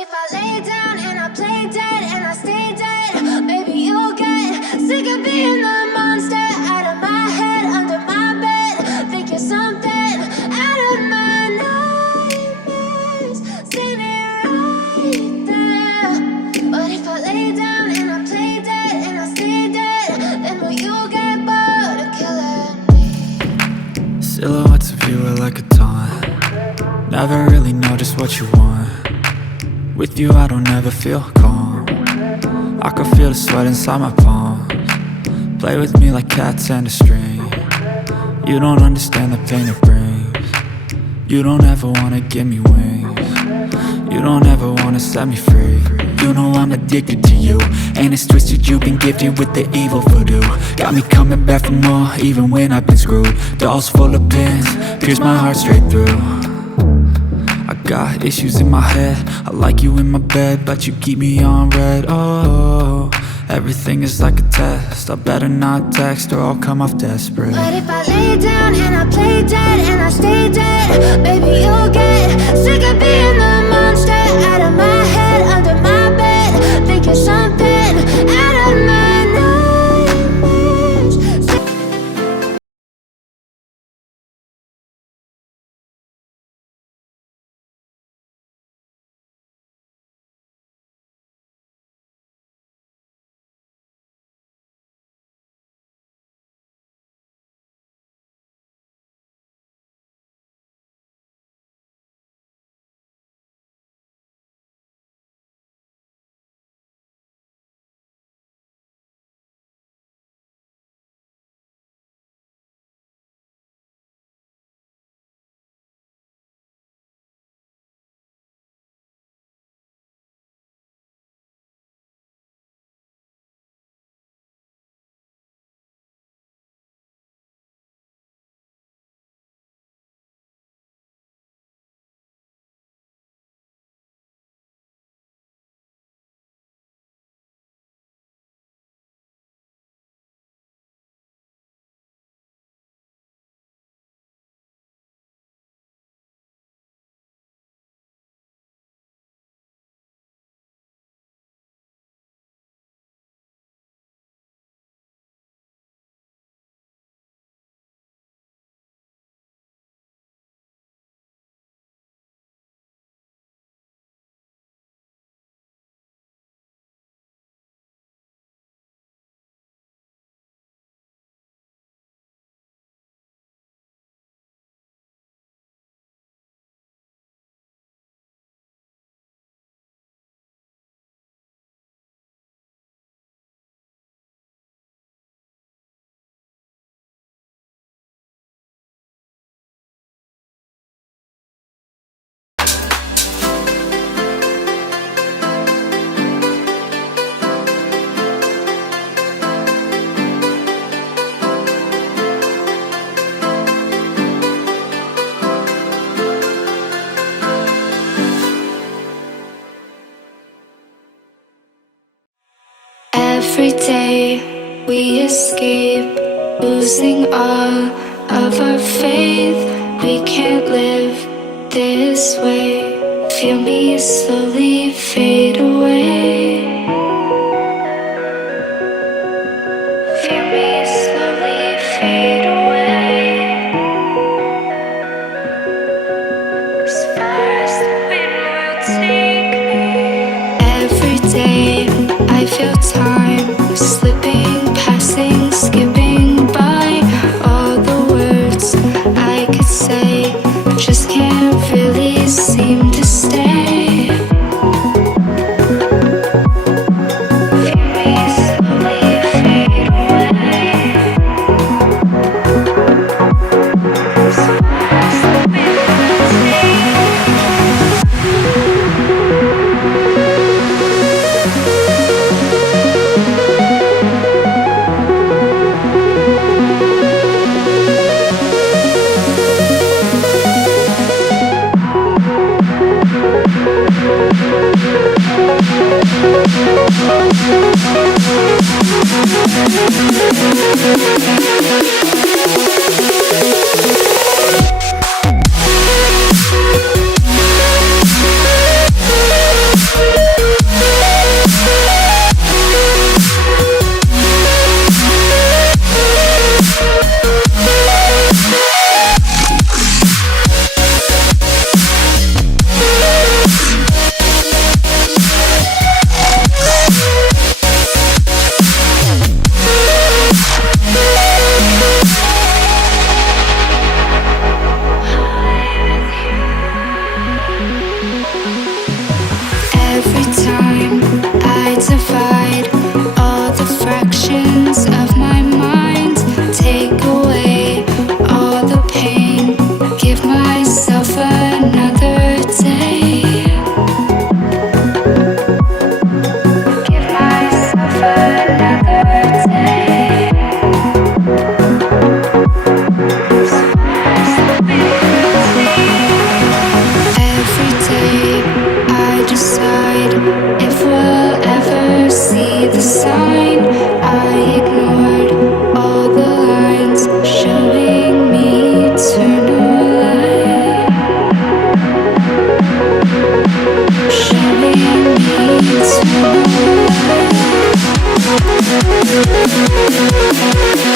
if I lay down and I play dead and I stay dead, maybe you'll get sick of being the monster out of my head, under my bed. Think you're something out of my nightmares, standing right there. But if I lay down and I play dead and I stay dead, then will you get bored of killing me? Silhouettes of you are like a taunt. Never really know just what you want. With you I don't ever feel calm. I can feel the sweat inside my palms. Play with me like cats and a string. You don't understand the pain it brings. You don't ever wanna give me wings. You don't ever wanna set me free. You know I'm addicted to you, and it's twisted, you've been gifted with the evil voodoo. Got me coming back for more, even when I've been screwed. Dolls full of pins, pierce my heart straight through. I got issues in my head, I like you in my bed, but you keep me on red. Oh, everything is like a test, I better not text or I'll come off desperate. But if I lay down and I play dead and I stay dead, baby you'll get sick of being the monster out of my head, under my bed. Think you're something out of my nightmares. Every day we escape, losing all of our faith. We can't live this way. Feel me slowly fade away. Feel me slowly fade away. As far as the wind will take me. Every day I feel time slipping, passing, skipping by. All the words I could say just can't really seem to stay. give myself another day. Give myself another day. Every day I decide if we'll ever see the sign. I ignored all the lines showing me eternal light. Showing me eternal light.